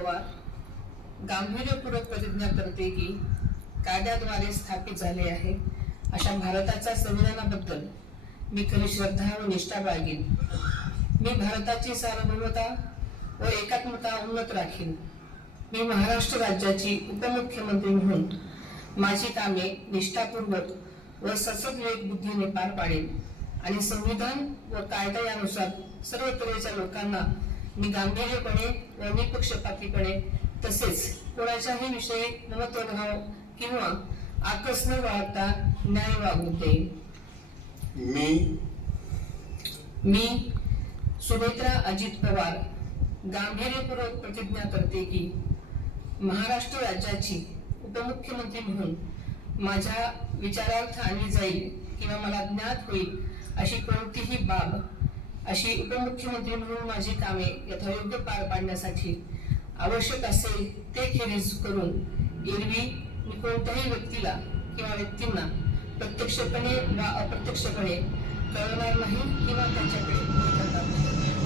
पवार गांभीर्यपूर्वक प्रतिज्ञा करते की कायद्याद्वारे स्थापित झाले आहे अशा भारताच्या संविधानाबद्दल मी खरी श्रद्धा व निष्ठा बाळगीन. मी भारताची सार्वभौमता व एकात्मता उन्नत राखीन. मी महाराष्ट्र राज्याची उपमुख्यमंत्री म्हणून माझी कामे निष्ठापूर्वक व ससद्विवेक बुद्धीने पार पाडेन आणि संविधान व कायदा यानुसार सर्व तऱ्हेच्या लोकांना मी गांभीर्यपणे व निपक्षपातीपणे तसेच कोणाच्याही विषयी ममत्वभाव किंवा आकस न बाळगता न्याय वागू देईन. मी सुनेत्रा अजित पवार गांभीर्यपूर्वक प्रतिज्ञा करते की महाराष्ट्र राज्याची उपमुख्यमंत्री म्हणून माझ्या विचारार्थ आणली जाईल किंवा मला ज्ञात होईल अशी कोणतीही बाब अशी उपमुख्यमंत्री म्हणून माझी कामे यथायोग्य पार पाडण्यासाठी आवश्यक असेल ते खेरीज करून एरवी मी कोणत्याही व्यक्तीला किंवा व्यक्तींना प्रत्यक्षपणे वा अप्रत्यक्षपणे कळवणार नाही किंवा त्यांच्याकडे करणार नाही.